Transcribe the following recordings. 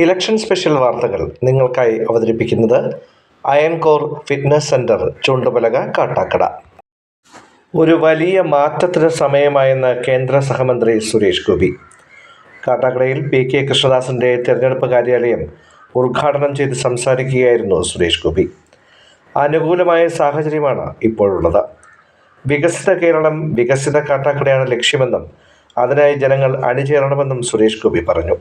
Election special വാർത്തകൾ നിങ്ങൾക്കായി അവതരിപ്പിക്കുന്നത് അയൺകോർ ഫിറ്റ്നസ് സെന്റർ ചുണ്ടുപലക കാട്ടാക്കട. ഒരു വലിയ മാറ്റത്തിന് സമയമായെന്ന് കേന്ദ്ര സഹമന്ത്രി സുരേഷ് ഗോപി. കാട്ടാക്കടയിൽ പി.കെ. കൃഷ്ണദാസിന്റെ തെരഞ്ഞെടുപ്പ് കാര്യാലയം ഉദ്ഘാടനം ചെയ്ത് സംസാരിക്കുകയായിരുന്നു സുരേഷ് ഗോപി. അനുകൂലമായ സാഹചര്യമാണ് ഇപ്പോഴുള്ളത്. വികസിത കേരളം, വികസിത കാട്ടാക്കടയാണ് ലക്ഷ്യമെന്നും അതിനായി ജനങ്ങൾ അണിചേരണമെന്നും സുരേഷ് ഗോപി പറഞ്ഞു.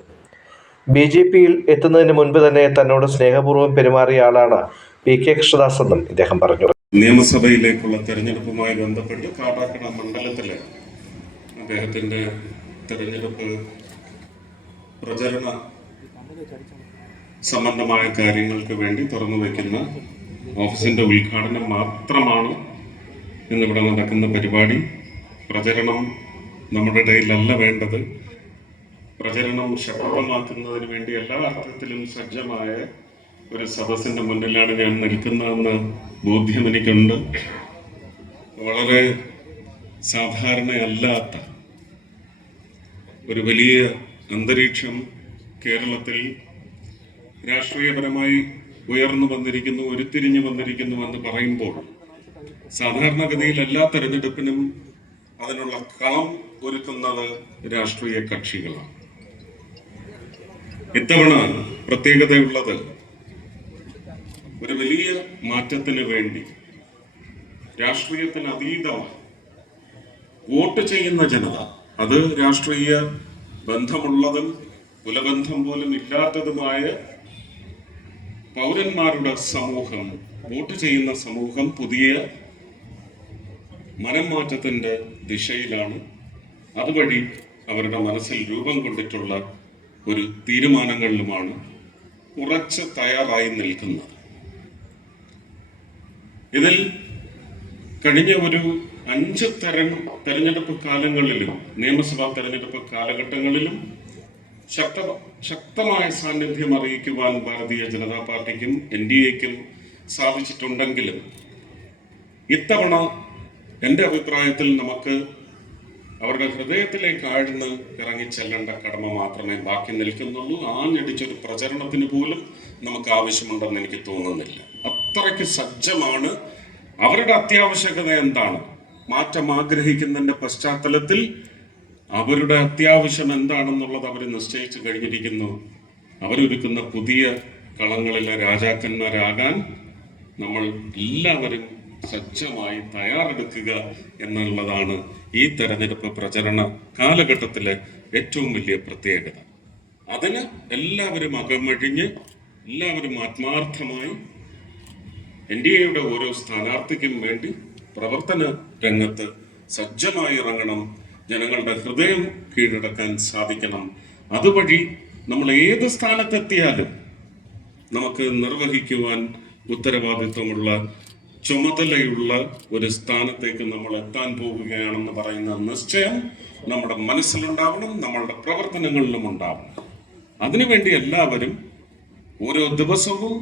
ബി.ജെ.പിയിൽ എത്തുന്നതിന് മുൻപ് തന്നെ തന്നോട് സ്നേഹപൂർവ്വം പെരുമാറിയ ആളാണ് പി.കെ. കൃഷ്ണദാസ് എന്നും ഇദ്ദേഹം പറഞ്ഞു. നിയമസഭയിലേക്കുള്ള തെരഞ്ഞെടുപ്പുമായി ബന്ധപ്പെട്ട് കാട്ടാക്കട മണ്ഡലത്തിലെ അദ്ദേഹത്തിന്റെ തെരഞ്ഞെടുപ്പ് പ്രചരണ സംബന്ധമായ കാര്യങ്ങൾക്ക് വേണ്ടി തുറന്നു വയ്ക്കുന്ന ഓഫീസിന്റെ ഉദ്ഘാടനം മാത്രമാണ് ഇന്നിവിടെ നടക്കുന്ന പരിപാടി. പ്രചരണം നമ്മുടെ ഇടയിലല്ല വേണ്ടത്. പ്രചരണം ശക്തമാക്കുന്നതിന് വേണ്ടി എല്ലാ അർത്ഥത്തിലും സജ്ജമായ ഒരു സദസ്സിന്റെ മുന്നിലാണ് ഞാൻ നിൽക്കുന്നതെന്ന് ബോധ്യം എനിക്കുണ്ട്. വളരെ സാധാരണയല്ലാത്ത ഒരു വലിയ അന്തരീക്ഷം കേരളത്തിൽ രാഷ്ട്രീയപരമായി ഉയർന്നു വന്നിരിക്കുന്നു, ഉരുത്തിരിഞ്ഞു വന്നിരിക്കുന്നു എന്ന് പറയുമ്പോൾ സാധാരണഗതിയിൽ എല്ലാ തെരഞ്ഞെടുപ്പിനും അതിനുള്ള കളം ഒരുക്കുന്നത് രാഷ്ട്രീയ കക്ഷികളാണ്. ഇത്തവണ പ്രത്യേകതയുള്ളത് ഒരു വലിയ മാറ്റത്തിന് വേണ്ടി രാഷ്ട്രീയത്തിന് അതീതമായി വോട്ട് ചെയ്യുന്ന ജനത, അത് രാഷ്ട്രീയ ബന്ധമുള്ളതും കുലബന്ധം പോലും ഇല്ലാത്തതുമായ പൗരന്മാരുടെ സമൂഹം, വോട്ട് ചെയ്യുന്ന സമൂഹം പുതിയ മനംമാറ്റത്തിന്റെ ദിശയിലാണ്. അതുവഴി അവരുടെ മനസ്സിൽ രൂപം കൊണ്ടിട്ടുള്ള ഒരു തീരുമാനങ്ങളിലുമാണ് ഉറച്ച് തയ്യാറായി നിൽക്കുന്നത്. ഇതിൽ കഴിഞ്ഞ ഒരു 5 തെരഞ്ഞെടുപ്പ് കാലങ്ങളിലും നിയമസഭാ തെരഞ്ഞെടുപ്പ് കാലഘട്ടങ്ങളിലും ശക്തമായ സാന്നിധ്യം അറിയിക്കുവാൻ ഭാരതീയ ജനതാ പാർട്ടിക്കും NDAയ്ക്കും സാധിച്ചിട്ടുണ്ടെങ്കിലും ഇത്തവണ എൻ്റെ അഭിപ്രായത്തിൽ നമുക്ക് അവരുടെ ഹൃദയത്തിലേക്ക് ആഴ്ന്ന് ഇറങ്ങിച്ചെല്ലേണ്ട കടമ മാത്രമേ ബാക്കി നിൽക്കുന്നുള്ളൂ. ആഞ്ഞടിച്ചൊരു പ്രചരണത്തിന് പോലും നമുക്ക് ആവശ്യമുണ്ടെന്ന് എനിക്ക് തോന്നുന്നില്ല. അത്രയ്ക്ക് സജ്ജമാണ്. അവരുടെ അത്യാവശ്യകത എന്താണ്, മാറ്റം ആഗ്രഹിക്കുന്നതിന്റെ പശ്ചാത്തലത്തിൽ അവരുടെ അത്യാവശ്യം എന്താണെന്നുള്ളത് അവർ നിശ്ചയിച്ചു കഴിഞ്ഞിരിക്കുന്നു. അവരൊരുക്കുന്ന പുതിയ കളങ്ങളിലെ രാജാക്കന്മാരാകാൻ നമ്മൾ എല്ലാവരും സജ്ജമായി തയ്യാറെടുക്കുക എന്നുള്ളതാണ് ഈ തെരഞ്ഞെടുപ്പ് പ്രചരണ കാലഘട്ടത്തിലെ ഏറ്റവും വലിയ പ്രത്യേകത. അതിന് എല്ലാവരും അകമഴിഞ്ഞ് എല്ലാവരും ആത്മാർത്ഥമായി NDAയുടെ ഓരോ സ്ഥാനാർത്ഥിക്കും വേണ്ടി പ്രവർത്തന രംഗത്ത് സജ്ജമായി ഇറങ്ങണം. ജനങ്ങളുടെ ഹൃദയം കീഴടക്കാൻ സാധിക്കണം. അതുവഴി നമ്മൾ ഏത് സ്ഥാനത്തെത്തിയാലും നമുക്ക് നിർവഹിക്കുവാൻ ഉത്തരവാദിത്വമുള്ള, ചുമതലയുള്ള ഒരു സ്ഥാനത്തേക്ക് നമ്മൾ എത്താൻ പോവുകയാണെന്ന് പറയുന്ന നിശ്ചയം നമ്മുടെ മനസ്സിലുണ്ടാവണം, നമ്മളുടെ പ്രവർത്തനങ്ങളിലും ഉണ്ടാവണം. അതിനുവേണ്ടി എല്ലാവരും ഓരോ ദിവസവും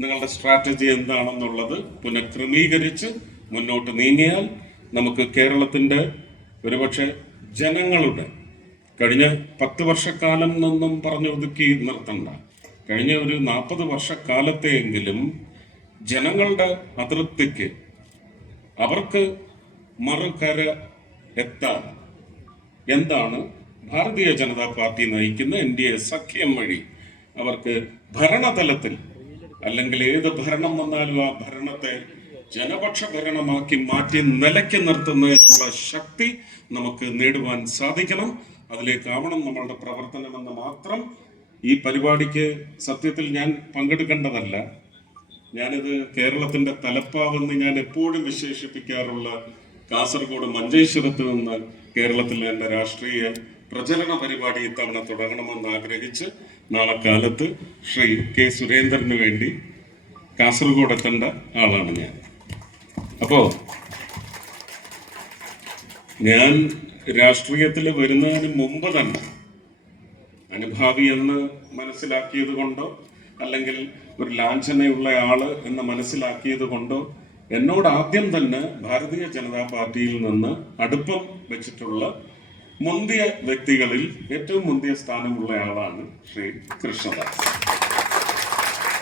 നിങ്ങളുടെ സ്ട്രാറ്റജി എന്താണെന്നുള്ളത് പുനഃക്രമീകരിച്ച് മുന്നോട്ട് നീങ്ങിയാൽ നമുക്ക് കേരളത്തിൻ്റെ ഒരുപക്ഷെ ജനങ്ങളുടെ കഴിഞ്ഞ 10 വർഷക്കാലം എന്നൊന്നും പറഞ്ഞൊതുക്കി നിർത്തണ്ട, കഴിഞ്ഞ ഒരു 40 വർഷക്കാലത്തെയെങ്കിലും ജനങ്ങളുടെ അതൃപ്തിക്ക് അവർക്ക് മറുകര എത്താൻ എന്താണ് ഭാരതീയ ജനതാ പാർട്ടി നയിക്കുന്ന NDA സഖ്യം വഴി അവർക്ക് ഭരണതലത്തിൽ, അല്ലെങ്കിൽ ഏത് ഭരണം വന്നാലും ആ ഭരണത്തെ ജനപക്ഷ ഭരണമാക്കി മാറ്റി നിലയ്ക്ക് നിർത്തുന്നതിനുള്ള ശക്തി നമുക്ക് നേടുവാൻ സാധിക്കണം. അതിലേക്കാവണം നമ്മളുടെ പ്രവർത്തനമെന്ന് മാത്രം. ഈ പരിപാടിക്ക് സത്യത്തിൽ ഞാൻ പങ്കെടുക്കേണ്ടതല്ല. ഞാനിത് കേരളത്തിന്റെ തലപ്പാവെന്ന് ഞാൻ എപ്പോഴും വിശേഷിപ്പിക്കാറുള്ള കാസർഗോഡ് മഞ്ചേശ്വരത്ത് നിന്ന് കേരളത്തിൽ എൻ്റെ രാഷ്ട്രീയ പ്രചരണ പരിപാടി ഇത്തവണ തുടങ്ങണമെന്ന് ആഗ്രഹിച്ച് നാളെ കാലത്ത് ശ്രീ കെ സുരേന്ദ്രന് വേണ്ടി കാസർഗോഡ് എത്തേണ്ട ആളാണ് ഞാൻ. അപ്പോ ഞാൻ രാഷ്ട്രീയത്തിൽ വരുന്നതിന് മുമ്പ് തന്നെ അനുഭാവി എന്ന് മനസ്സിലാക്കിയത് കൊണ്ടോ അല്ലെങ്കിൽ ഒരു ലാഞ്ചനയുള്ള ആള് എന്ന് മനസ്സിലാക്കിയത് കൊണ്ടോ എന്നോട് ആദ്യം തന്നെ ഭാരതീയ ജനതാ പാർട്ടിയിൽ നിന്ന് അടുപ്പം വെച്ചിട്ടുള്ള മുന്തിയ വ്യക്തികളിൽ ഏറ്റവും മുന്തിയ സ്ഥാനമുള്ള ആളാണ് ശ്രീ കൃഷ്ണദാസ്.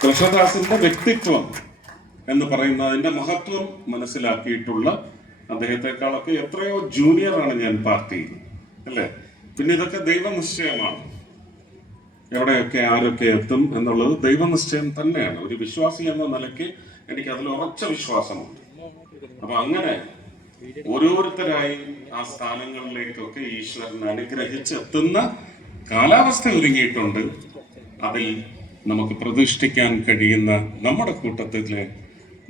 കൃഷ്ണദാസിന്റെ വ്യക്തിത്വം എന്ന് പറയുന്നതിന്റെ മഹത്വം മനസ്സിലാക്കിയിട്ടുള്ള അദ്ദേഹത്തെക്കാളൊക്കെ എത്രയോ ജൂനിയറാണ് ഞാൻ പാർട്ടിയിൽ, അല്ലേ? പിന്നെ ഇതൊക്കെ ദൈവനിശ്ചയമാണ്. എവിടെയൊക്കെ ആരൊക്കെ എത്തും എന്നുള്ളത് ദൈവനിശ്ചയം തന്നെയാണ്. ഒരു വിശ്വാസി എന്ന നിലയ്ക്ക് എനിക്ക് അതിൽ ഉറച്ച വിശ്വാസമുണ്ട്. അപ്പൊ അങ്ങനെ ഓരോരുത്തരായി ആ സ്ഥാനങ്ങളിലേക്കൊക്കെ ഈശ്വരൻ അനുഗ്രഹിച്ചെത്തുന്ന കാലാവസ്ഥ ഒരുങ്ങിയിട്ടുണ്ട്. അതിൽ നമുക്ക് പ്രതിഷ്ഠിക്കാൻ കഴിയുന്ന നമ്മുടെ കൂട്ടത്തിലെ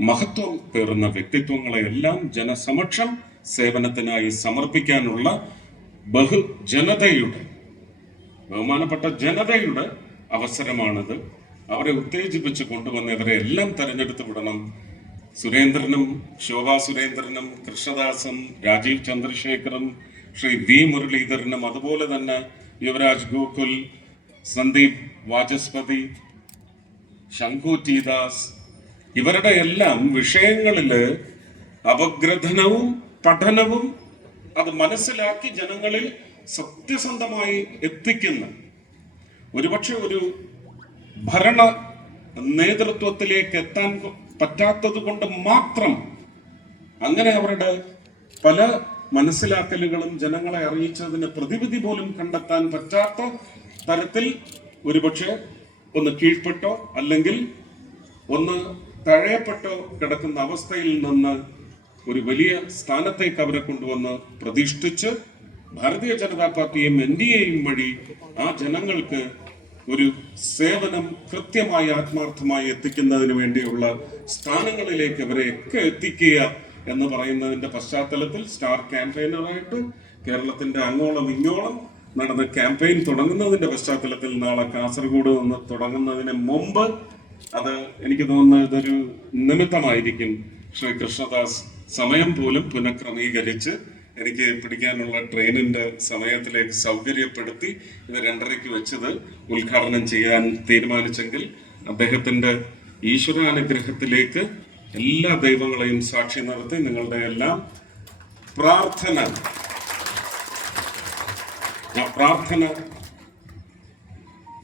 മഹത്വം പേറുന്ന വ്യക്തിത്വങ്ങളെ എല്ലാം ജനസമക്ഷം സേവനത്തിനായി സമർപ്പിക്കാനുള്ള ബഹുമാനപ്പെട്ട ജനതയുടെ അവസരമാണിത്. അവരെ ഉത്തേജിപ്പിച്ച് കൊണ്ടുവന്ന് ഇവരെ എല്ലാം തെരഞ്ഞെടുത്ത് വിടണം. സുരേന്ദ്രനും, ശോഭാ സുരേന്ദ്രനും, കൃഷ്ണദാസും, രാജീവ് ചന്ദ്രശേഖറും, ശ്രീ വി മുരളീധരനും, അതുപോലെ തന്നെ യുവരാജ് ഗോകുൽ, സന്ദീപ് വാചസ്പതി, ശംഖു ടി ദാസ്, ഇവരുടെ എല്ലാം വിഷയങ്ങളില് അപഗ്രഥനവും പഠനവും അത് മനസ്സിലാക്കി ജനങ്ങളിൽ സത്യസന്ധമായി എത്തിക്കുന്ന, ഒരുപക്ഷെ ഒരു ഭരണ നേതൃത്വത്തിലേക്ക് എത്താൻ പറ്റാത്തത് കൊണ്ട് മാത്രം അങ്ങനെ അവരുടെ പല മനസ്സിലാക്കലുകളും ജനങ്ങളെ അറിയിച്ചതിന് പ്രതിവിധി പോലും കണ്ടെത്താൻ പറ്റാത്ത തരത്തിൽ ഒരുപക്ഷെ ഒന്ന് കീഴ്പ്പെട്ടോ അല്ലെങ്കിൽ ഒന്ന് തഴയപ്പെട്ടോ കിടക്കുന്ന അവസ്ഥയിൽ നിന്ന് ഒരു വലിയ സ്ഥാനത്തേക്ക് അവരെ കൊണ്ടുവന്ന് പ്രതിഷ്ഠിച്ച് ഭാരതീയ ജനതാ പാർട്ടിയും NDAയും വഴി ആ ജനങ്ങൾക്ക് ഒരു സേവനം കൃത്യമായി ആത്മാർത്ഥമായി എത്തിക്കുന്നതിന് വേണ്ടിയുള്ള സ്ഥാനങ്ങളിലേക്ക് അവരെയൊക്കെ എത്തിക്കുക എന്ന് പറയുന്നതിന്റെ പശ്ചാത്തലത്തിൽ സ്റ്റാർ ക്യാമ്പയിനറായിട്ട് കേരളത്തിന്റെ അങ്ങോളം ഇങ്ങോളം നടന്ന ക്യാമ്പയിൻ തുടങ്ങുന്നതിന്റെ പശ്ചാത്തലത്തിൽ നാളെ കാസർഗോഡ് നിന്ന് തുടങ്ങുന്നതിന് മുമ്പ് അത് എനിക്ക് തോന്നുന്നത് ഇതൊരു നിമിത്തമായിരിക്കും. ശ്രീ കൃഷ്ണദാസ് സമയം പോലും പുനഃക്രമീകരിച്ച് എനിക്ക് പിടിക്കാനുള്ള ട്രെയിനിന്റെ സമയത്തിലേക്ക് സൗകര്യപ്പെടുത്തി ഇത് 2:30-ക്ക് വെച്ചത് ഉദ്ഘാടനം ചെയ്യാൻ തീരുമാനിച്ചെങ്കിൽ അദ്ദേഹത്തിന്റെ ഈശ്വരാനുഗ്രഹത്തിലേക്ക് എല്ലാ ദൈവങ്ങളെയും സാക്ഷി നിർത്തി നിങ്ങളുടെ എല്ലാം പ്രാർത്ഥന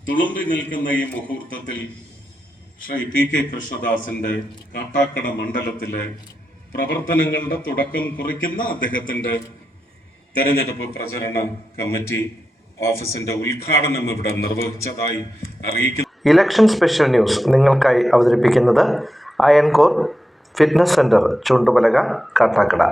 തുളുമ്പി നിൽക്കുന്ന ഈ മുഹൂർത്തത്തിൽ ശ്രീ PK കൃഷ്ണദാസിന്റെ കാട്ടാക്കട മണ്ഡലത്തിലെ പ്രവർത്തനങ്ങളുടെ തുടക്കം കുറിക്കുന്ന അദ്ദേഹത്തിന്റെ തെരഞ്ഞെടുപ്പ് പ്രചരണ കമ്മിറ്റി ഓഫീസിന്റെ ഉദ്ഘാടനം ഇവിടെ നിർവഹിച്ചതായി അറിയിക്കുന്നു. ഇലക്ഷൻ സ്പെഷ്യൽ ന്യൂസ് നിങ്ങൾക്കായി അവതരിപ്പിക്കുന്നത് അയൺകോർ ഫിറ്റ്നസ് സെന്റർ, ചുണ്ടുപലക, കാട്ടാക്കട.